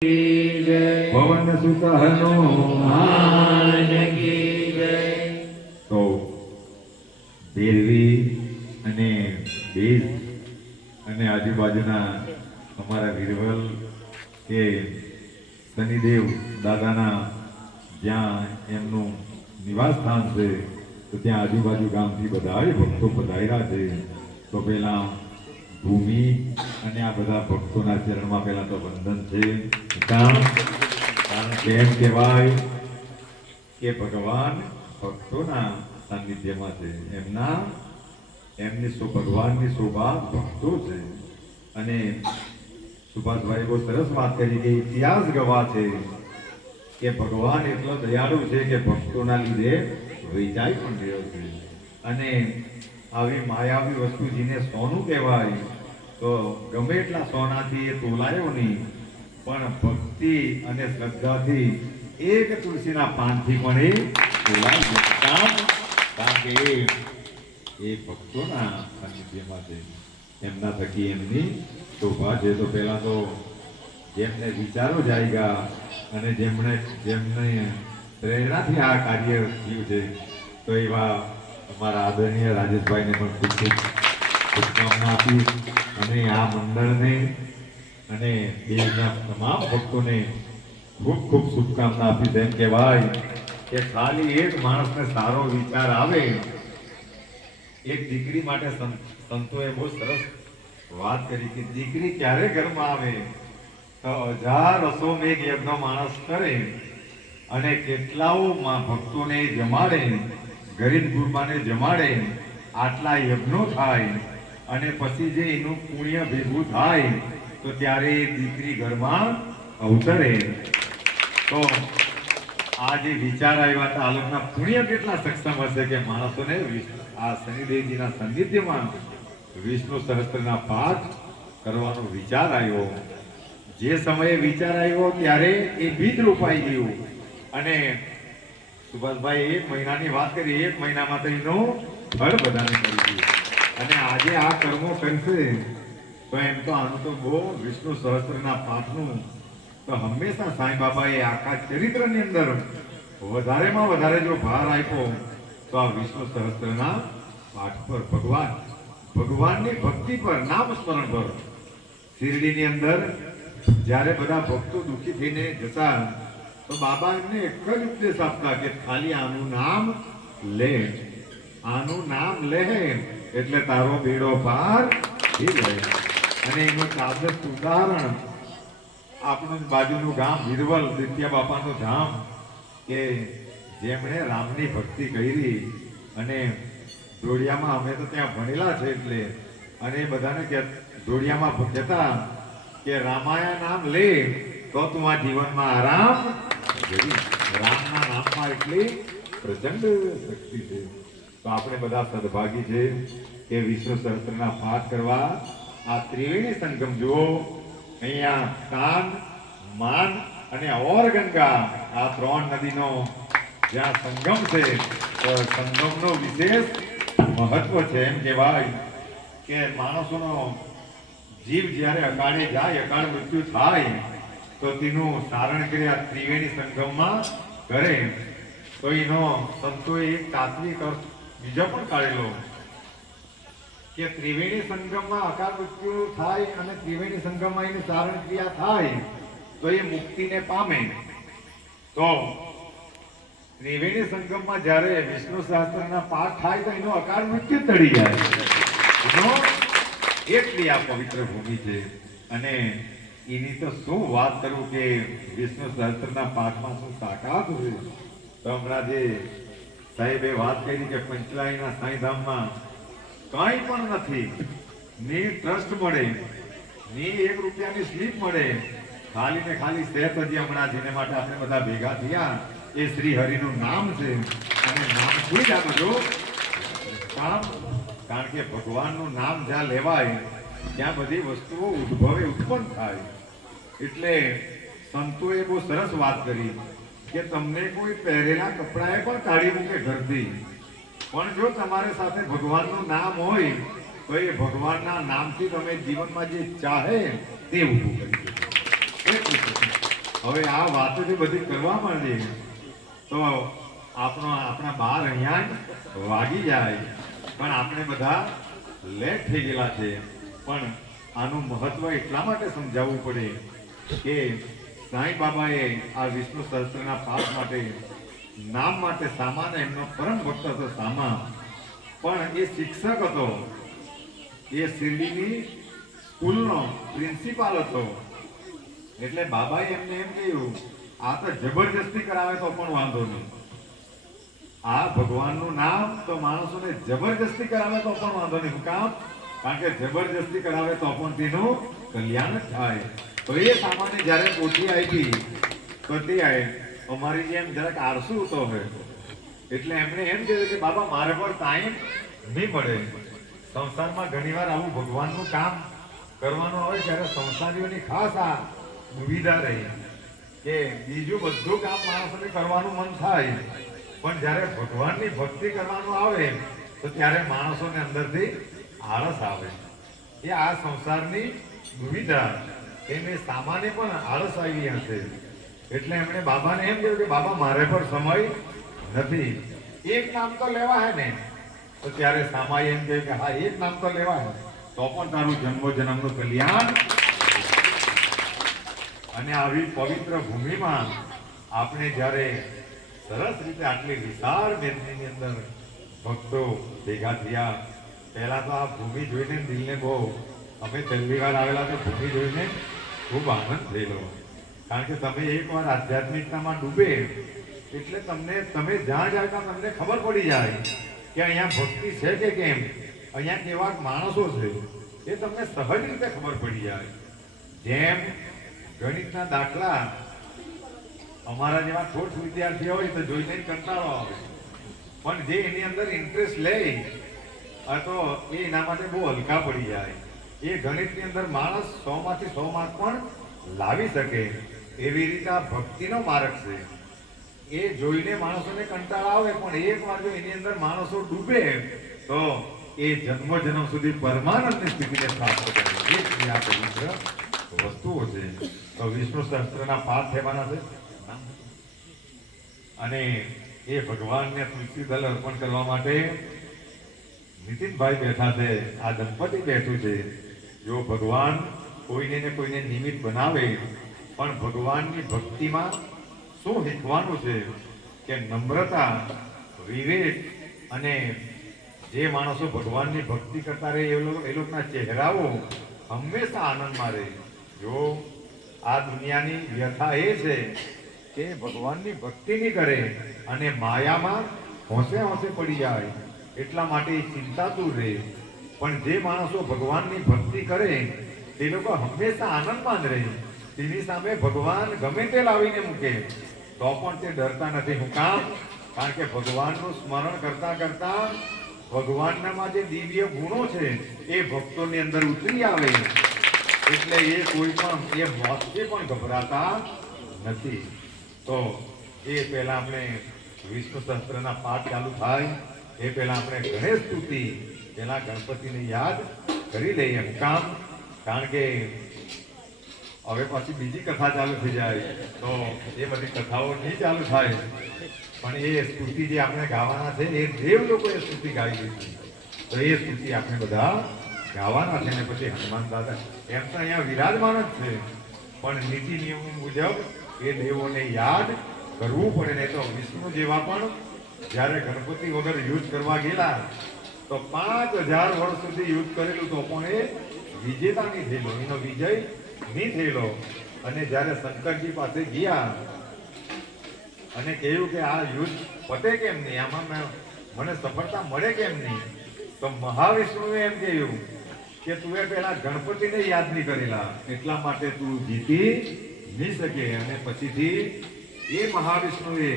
પવન સુત હનુમાન કી જય। તો દેવી અને દેશ અને આજુબાજુના અમારા વીરવલ કે શનિદેવ દાદાના જ્યાં એમનું નિવાસ સ્થાન છે તો ત્યાં આજુબાજુ ગામથી બધા ભક્તો પધાર્યા છે। તો પહેલા ભૂમિ અને આ બધા ભક્તોના ચરણમાં પહેલા તો વંદન છે। કારણ કે એમ કહેવાય કે ભગવાન ભક્તોના સાનિધ્યમાં છે, એમની ભગવાનની શોભા ભક્તો છે। અને સુભાષભાઈ બહુ સરસ વાત કરી કે ઇતિહાસ ગવા છે કે ભગવાન એટલો દયાળુ છે કે ભક્તોના લીધે વેચાઈ પણ રહ્યો છે। અને આવી માયાવી વસ્તુ જેને સોનું કહેવાય તો ગમે એટલા સોનાથી એ તોલાયો નહીં, પણ ભક્તિ અને શ્રદ્ધાથી એક તુલસીના પાનથી પણ એ તોલાય। કારણ કે એ ભક્તોના સાનિધ્યમાં છે, એમના થકી એમની શોભા છે। તો પહેલા તો જેમને વિચારો જાયગા અને જેમને પ્રેરણાથી આ કાર્ય થયું છે તો એવા અમારા આદરણીય રાજેશભાઈને પણ ખૂબ ખૂબ શુભકામના આપીશ અને આ મંડળને અને દેશના તમામ ભક્તોને ખૂબ ખૂબ શુભકામના આપીશ। એમ કહેવાય કે ખાલી એક માણસને સારો વિચાર આવે, એક દીકરી માટે સંતોએ બહુ સરસ વાત કરી કે દીકરી ક્યારે ઘરમાં આવે તો 1000 અશ્વમેઘ યજ્ઞ માણસ કરે અને કેટલાઓ ભક્તોને જમાડે, ગરીબ ગુરબાને જમાડે, આટલા યજ્ઞો થાય અને પછી જે એનું પુણ્ય ભેગું થાય તો ત્યારે દીકરી ઘરમાં અવતરે। તો આ જે વિચાર આવ્યા હતા આ લોકોના પુણ્ય કેટલા સક્ષમ હશે કે માણસોને આ શનિદેવજીના સાનિધ્યમાં વિષ્ણુ સહસ્ત્રના પાઠ કરવાનો વિચાર આવ્યો। જે સમયે વિચાર આવ્યો ત્યારે એ બીજ રોપાઈ ગયું અને સુભાષભાઈ 1 મહિનાની વાત કરી, 1 મહિનામાં તો એનું ફળ બધાને કરી ગયું। અને આજે આ કર્મો કરશે તો એમ તો આનું તો બહુ વિષ્ણુ સહસ્ત્રના પાઠનું તો હંમેશા સાંઈ બાબાએ આખા ચરિત્રની અંદર વધારેમાં વધારે જો ભાર આપ્યો તો આ વિષ્ણુ સહસ્ત્રના પાઠ પર, ભગવાનની ભક્તિ પર, નામ સ્મરણ પર। શિરડીની અંદર જ્યારે બધા ભક્તો દુઃખી થઈને જતા તો બાબા એમને એક જ ઉપદેશ આપતા કે ખાલી આનું નામ લે, આનું નામ લે એટલે તારો બેડો પાર થઈ જાય। અને એનું તાજસ ઉદાહરણ આપણું બાજુનું ગામ વીરવલ દિત્યા બાપાનું ધામ કે જેમણે રામની ભક્તિ કરી અને જોડિયામાં અમે તો ત્યાં ભણેલા છે એટલે અને બધાને જોડિયામાં કહેતા કે રામાયા નામ લે તો તું આ જીવનમાં આરામ કરી। રામના નામમાં એટલી પ્રચંડ શક્તિ છે। તો આપણે બધા સદભાગી છે કે વિષ્ણુ સહસ્ત્રના પાઠ કરવા આ ત્રિવેણી સંગમ જુઓ, અહીંયા કાન, માન અને ઓર ગંગા આ 3 નદીનો જ્યાં સંગમ છે તો સંગમનો વિશેષ મહત્વ છે। એમ કહેવાય કે માણસોનો જીવ જ્યારે અકાળે જાય, અકાળ મૃત્યુ થાય તો તેનું સારણ ક્રિયા ત્રિવેણી સંગમમાં કરે તો એનો સંતોએ એક તાત્વિક અર્થ બીજો પણ કાઢેલો કે ત્રિવેણી સંગમમાં અકાળ મૃત્યુ થાય અને ત્રિવેણી સંગમમાં એની સારણ ક્રિયા થાય તો એ મુક્તિને પામે। તો ત્રિવેણી સંગમમાં જ્યારે વિષ્ણુ સહસ્ત્રના પાઠ થાય તો એનો અકાળ મૃત્યુ ટળી જાય। એનો એટલી આ પવિત્ર ભૂમિ છે અને એની તો શું વાત કરું કે વિષ્ણુ સહસ્ત્રના પાઠમાં શું તાકાત છે। તો હમણાં જે સાહેબે વાત કરી કે પંચલાઈના સાંઈધામમાં કાંઈ પણ નથી, ની ટ્રસ્ટ મળે, ની 1 રૂપિયાની સ્લીપ મળે, ખાલી ને ખાલી સેત હજી હમણાં જેને માટે આપણે બધા ભેગા થયા એ શ્રી હરિનું નામ છે અને નામથી જ આ બધું કામ। કારણ કે ભગવાનનું નામ જ્યાં લેવાય ત્યાં બધી વસ્તુઓ ઉત્પન્ન થાય। એટલે સંતોએ બહુ સરસ વાત કરી કે તમને કોઈ પહેરેલા કપડાએ પણ કાઢી મૂકે ઘરથી, પણ જો તમારી સાથે ભગવાનનું નામ હોય તો એ ભગવાનના નામથી તમે જીવનમાં જે ચાહે તે ઊભું કરી શકો। હવે આ વાતોથી બધી કરવા માંડીએ તો આપણા બાર અહીંયા વાગી જાય, પણ આપણે બધા લેટ થઈ ગયેલા છે. પણ આનું મહત્વ એટલા માટે સમજાવવું પડે કે સાંઈ બાબાએ આ વિષ્ણુ સહસ્ત્રના પાઠ માટે, નામ માટે સામાને એમનો પરમ ભક્ત હતો સામા, પણ એ શિક્ષક હતો, એ શિરડીની સ્કૂલનો પ્રિન્સિપાલ હતો. એટલે બાબાએ એમને એમ કહ્યું, આ તો જબરજસ્તી કરાવે તો પણ વાંધો નહીં, આ ભગવાનનું નામ તો માણસોને જબરજસ્તી કરાવે તો પણ વાંધો નહીં. કામ કારણ કે જબરજસ્તી કરાવે તો પણ તેનું કલ્યાણ જ થાય. તો એ સામાન્ય જ્યારે પોથી આવી તો તે અમારી જેમ જરાક આળસુ તો હોય, એટલે એમણે એમ કીધું કે બાબા મારે પર ટાઈમ નહીં મળે. સંસારમાં ઘણીવાર આવું ભગવાનનું કામ કરવાનું હોય ત્યારે સંસારીઓની ખાસ આ દુવિધા રહી કે બીજું બધું કામ માણસોને કરવાનું મન થાય, પણ જ્યારે ભગવાનની ભક્તિ કરવાનું આવે તો ત્યારે માણસોને અંદરથી આળસ આવે. એ આ સંસારની દુવિધા, એને સામાન્ય પણ આળસ આવી હશે. એટલે એમણે બાબાને એમ કહ્યું કે બાબા મારે પર સમય નથી, એક નામ તો લેવા હે ને. તો ત્યારે સામાએ એમ કહ્યું કે હા એક નામ તો લેવા હે, તો પણ તારું જન્મ જન્મનું કલ્યાણ. અને આવી પવિત્ર ભૂમિમાં આપણે જ્યારે સરસ રીતે આટલી વિશાળ મેદનીની અંદર ભક્તો ભેગા થયા. પહેલા તો આ ભૂમિ જોઈને દિલને બહુ, અમે પહેલી વાર આવેલા તો ભૂમિ જોઈને ખૂબ આનંદ થયેલો. કારણ કે તમે એકવાર આધ્યાત્મિકતામાં ડૂબે એટલે તમે જ્યાં જાય ત્યાં તમને ખબર પડી જાય કે અહીંયા ભક્તિ છે કે કેમ, અહીંયા કેવા માણસો છે, એ તમને સહજ રીતે ખબર પડી જાય. જેમ ગણિતના દાખલા અમારા જેવા ઠોઠ વિદ્યાર્થીઓ હોય તો જોઈને કંટાળો આવે, પણ જે એની અંદર ઇન્ટરેસ્ટ લે તો એ એના માટે બહુ હલકા પડી જાય. એ ગણિતની અંદર માણસ 100 માંથી 100 માર્ક પણ લાવી શકે. એવી રીતે આ ભક્તિનો માર્ગ છે. એ જોઈને માણસોને કંટાળો આવે, પણ એક વાર જો એની અંદર માણસો ડૂબે તો એ જન્મ જન્મ સુધી પરમાનંદની સ્થિતિને પ્રાપ્ત કરે. એ આ પવિત્ર વસ્તુઓ છે. તો વિષ્ણુ સહસ્ત્રના પાઠ થવાના છે અને એ ભગવાનને તુલસી દળ અર્પણ કરવા માટે નીતિનભાઈ બેઠા છે, આ દંપતી બેઠું છે. જો ભગવાન કોઈને ને કોઈને નિમિત્ત બનાવે, પણ ભગવાનની ભક્તિમાં શું શીખવાનું છે કે નમ્રતા, વિવેક, અને જે માણસો ભગવાનની ભક્તિ કરતા રહે એ લોકોના ચહેરાઓ હંમેશા આનંદમાં રહે. જો આ દુનિયાની વ્યથા એ છે કે ભગવાનની ભક્તિ નહીં કરે અને માયામાં હોંશે હોંશે પડી જાય, એટલા માટે ચિંતાતુર રહે. પણ જે માણસો ભગવાનની ભક્તિ કરે તે લોકો હંમેશા આનંદમાં જ રહે. તેની સામે ભગવાન ગમે તે લાવીને મૂકે તો પણ તે ડરતા નથી. હું કામ? કારણ કે ભગવાનનું સ્મરણ કરતા કરતા ભગવાનનામાં જે દિવ્ય ગુણો છે એ ભક્તોની અંદર ઉતરી આવે, એટલે એ કોઈ પણ એ મોતથી પણ ગભરાતા નથી. તો એ પહેલા આપણે વિષ્ણુ સહસ્ત્રના પાઠ ચાલુ થાય એ પહેલા આપણે ગણેશ સ્તુતિ, પહેલા ગણપતિને યાદ કરી લઈએ. હું કામ? કારણ કે હવે પછી બીજી કથા ચાલુ થઈ જાય તો એ બધી કથાઓ નહીં ચાલુ થાય, પણ એ સ્તુતિ જે આપણે ગાવાના છે એ દેવ લોકોએ સ્તુતિ ગાઈ દીધી, તો એ સ્તુતિ આપણે બધા ગાવાના છે. ને પછી હનુમાન દાદા એમ તો અહીંયા વિરાજમાન જ છે, પણ નીતિ નિયમ મુજબ એ દેવોને યાદ કરવું પડે. ને તો વિષ્ણુ જેવા પણ જ્યારે ગણપતિ વગર યુદ્ધ કરવા ગયેલા તો 5000 વર્ષ સુધી યુદ્ધ કરેલું તો પણ એ વિજેતા નહીં થયેલો, એનો વિજય નહીં થયેલો. અને જ્યારે શંકરજી પાસે ગયા અને કહ્યું કે આ યુદ્ધ પતે કેમ નહીં, આમાં મને સફળતા મળે કેમ નહીં, તો મહાવિષ્ણુએ એમ કહ્યું કે તું એ પહેલા ગણપતિને યાદ નહીં કરેલા, એટલા માટે તું જીતી નહીં શકે. અને પછીથી એ મહાવિષ્ણુએ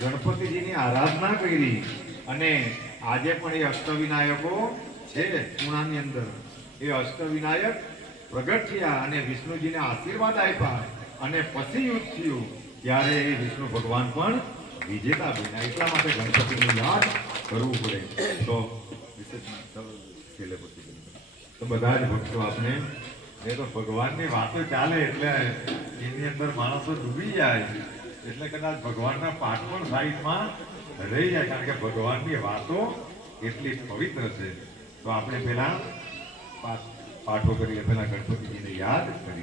ગણપતિજીની આરાધના કરી અને આજે પણ એ અષ્ટવિનાયકો છે પૂર્ણાની અંદર, એ અષ્ટવિનાયક પ્રગટ થયા અને વિષ્ણુજીને આશીર્વાદ આપ્યા અને પછી યુદ્ધ થયું ત્યારે એ વિષ્ણુ ભગવાન પણ વિજેતા બન્યા. એટલા માટે ગણપતિને યાદ કરવું પડે. તો બધા જ ભક્તો આપણે એ તો ભગવાનની વાતો ચાલે એટલે એની અંદર માણસો ડૂબી જાય એટલે કદાચ ભગવાનના પાઠ પણ સાઈડમાં રહી જાય કારણ કે ભગવાનની વાતો એટલી પવિત્ર છે તો આપણે પેલા પાઠો કરીએ પેલા ગણપતિજીને યાદ કરીએ